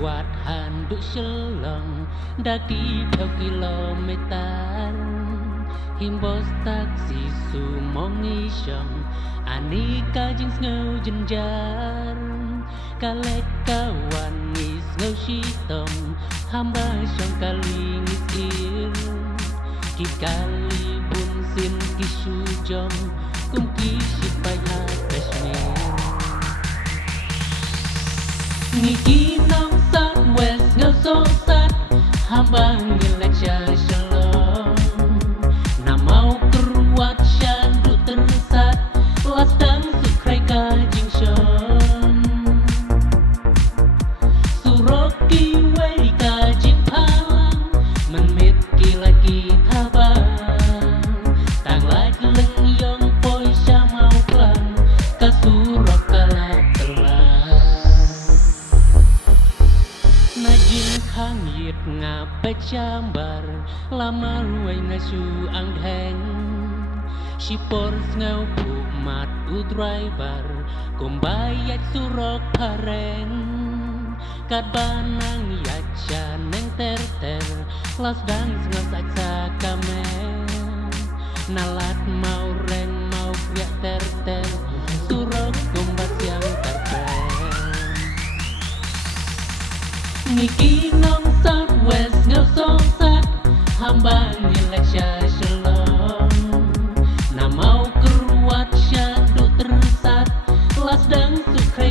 kuat handuk selong daki theo kilometer himbos taksi sumongi syong ani kajing ngau jenjar kalek kawan ngis ngau shitong hamba syong kali ngisir kikali bun sin kisu jom kum kisipai hat Kashmir ngiki nong sat west ngau so sat hamba ngilek shalom namau keruat syandu tersat las dan sukrai kajing syom surok kiwai kajing palang menmit kila kita bang tang lak leng yong poi syamau klang kasurok kalak telah najin khang yit ngape chambar lama ruai ngasu ang heng shipor ngau pu mat u driver kumbayat surok pareng kat banang yacha neng ter las dang ngau saksa kamen nalat mau reng mau ya ter surok kumbat yang terpeng ngiki nong south west ngau so sat hamba ngilek shalom namau keruat syandu tersat las dan sukrai